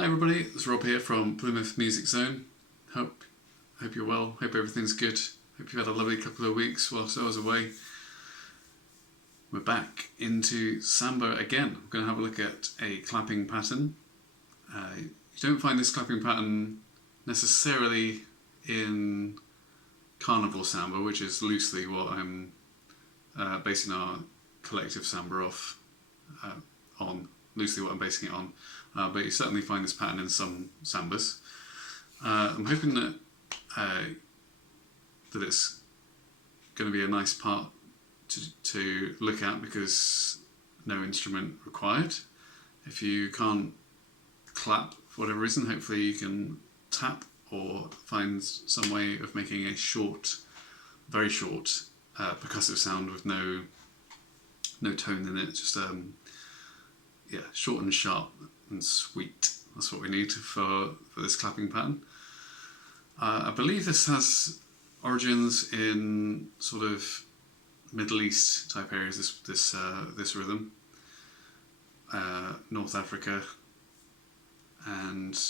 Hi everybody, it's Rob here from Plymouth Music Zone. Hope you're well, hope everything's good. Hope you've had a lovely couple of weeks whilst I was away. We're back into Samba again. We're going to have a look at a clapping pattern. You don't find this clapping pattern necessarily in Carnival Samba, which is loosely what I'm basing our collective Samba off on. Loosely what I'm basing it on. But you certainly find this pattern in some Sambas. I'm hoping that that it's going to be a nice part to look at because no instrument required. If you can't clap for whatever reason, hopefully you can tap or find some way of making a short, very short percussive sound with no tone in it. Just yeah, short and sharp and sweet. That's what we need for this clapping pattern. I believe this has origins in sort of Middle East type areas. This rhythm, North Africa, and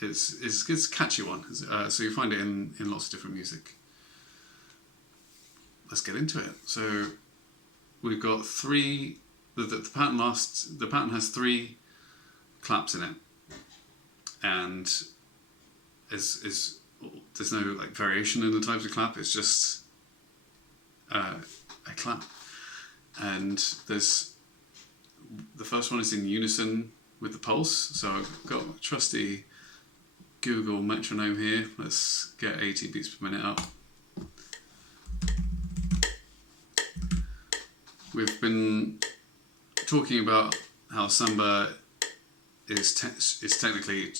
it's a catchy one. So you find it in lots of different music. Let's get into it. So we've got three. The pattern has three claps in it, and there's no like variation in the types of clap. It's just a clap, and there's the first one is in unison with the pulse. So I've got a trusty Google metronome here. Let's get 80 beats per minute up. We've been talking about how Samba is technically,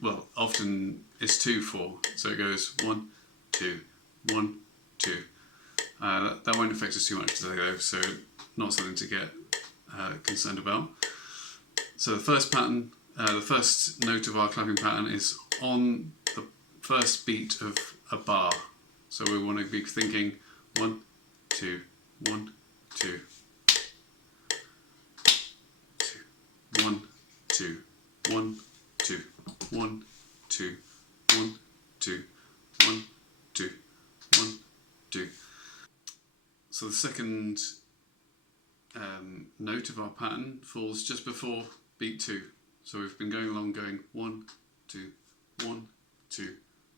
well, often it's 2/4, so it goes 1, 2, 1, 2. That won't affect us too much today though, so not something to get concerned about. So the first pattern, the first note of our clapping pattern is on the first beat of a bar. So we want to be thinking 1, 2, 1, 2. 1, 2, 1, 2, 1, 2, 1, 2, 1, 2, 1, 2. So the second note of our pattern falls just before beat 2. So we've been going along going 1, 2, 1, 2,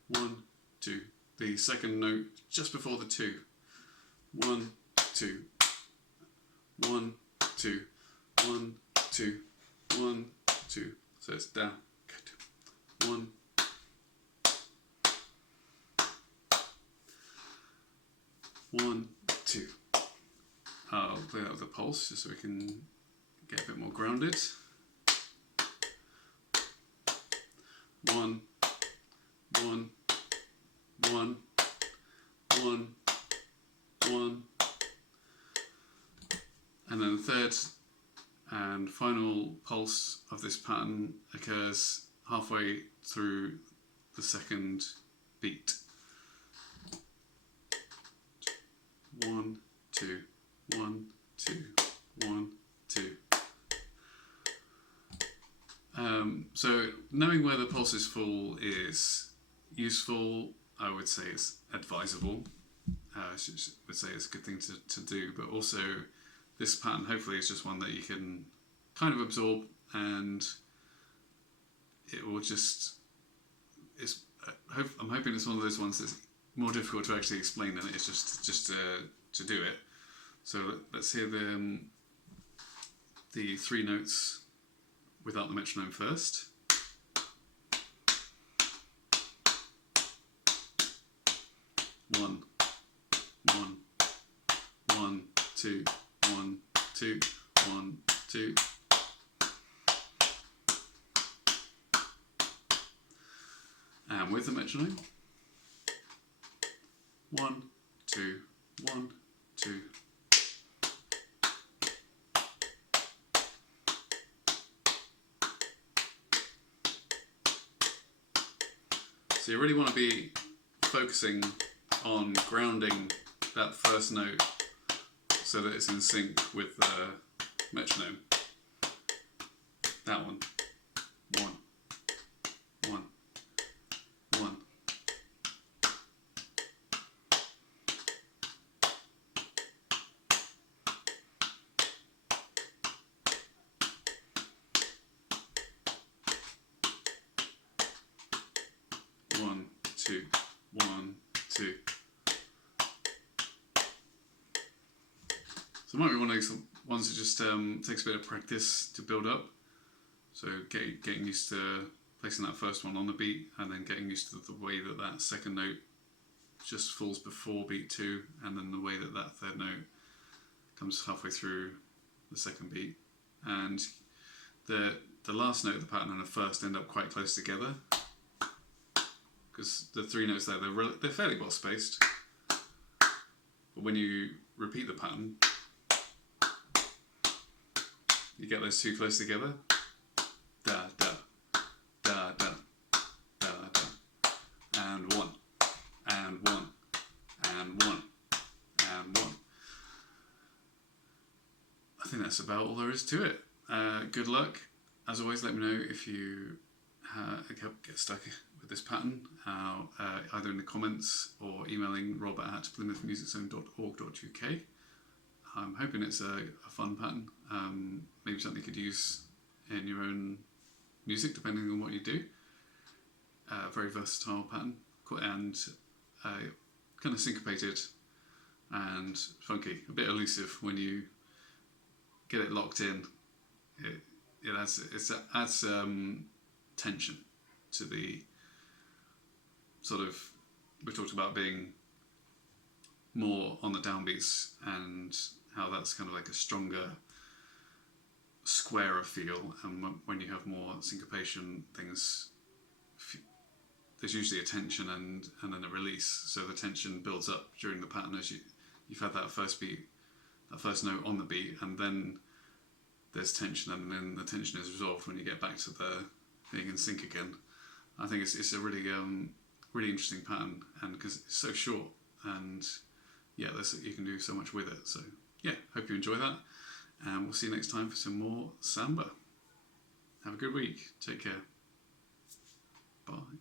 1, 2. The second note just before the 2. 1, 2, 1, 2, 1, 2. 1, 2, so it's down, 1, 1, 2. I'll play that with the pulse just so we can get a bit more grounded. 1, 1, 1, 1, 1, and then the third and final pulse of this pattern occurs halfway through the second beat. 1, 2, 1, 2, 1, 2. So knowing where the pulses fall is useful. I would say it's advisable. I would say it's a good thing to do, but also this pattern hopefully is just one that you can kind of absorb, and it will just, I'm hoping it's one of those ones that's more difficult to actually explain than it is just to do it. So let's hear the three notes without the metronome first. One, 2, 1, 2, 1, 2. And with the metronome. 1, 2, 1, 2. So you really want to be focusing on grounding that first note so that it's in sync with the metronome. That one. 1, 2, 1, 2. So it might be one of those ones that just takes a bit of practice to build up. So getting used to placing that first one on the beat, and then getting used to the way that that second note just falls before beat 2, and then the way that that third note comes halfway through the second beat. And the last note of the pattern and the first end up quite close together, because the 3 notes there, they're fairly well spaced. But when you repeat the pattern, you get those 2 close together. Da da da da da da, and 1 and 1 and 1 and 1. I think that's about all there is to it. Good luck. As always, let me know if you get stuck with this pattern, either in the comments or emailing rob at plymouthmusiczone.org.uk. I'm hoping it's a fun pattern, maybe something you could use in your own music depending on what you do. Very versatile pattern, and kind of syncopated and funky, a bit elusive when you get it locked in. It adds tension to the sort of, we talked about being more on the downbeats and how that's kind of like a stronger, squarer feel, and when you have more syncopation, there's usually a tension and then a release, so the tension builds up during the pattern as you've had that first beat, that first note on the beat, and then there's tension, and then the tension is resolved when you get back to the being in sync again. I think it's a really really interesting pattern, and because it's so short, and yeah, you can do so much with it. So yeah, hope you enjoy that, and we'll see you next time for some more samba. Have a good week. Take care. Bye.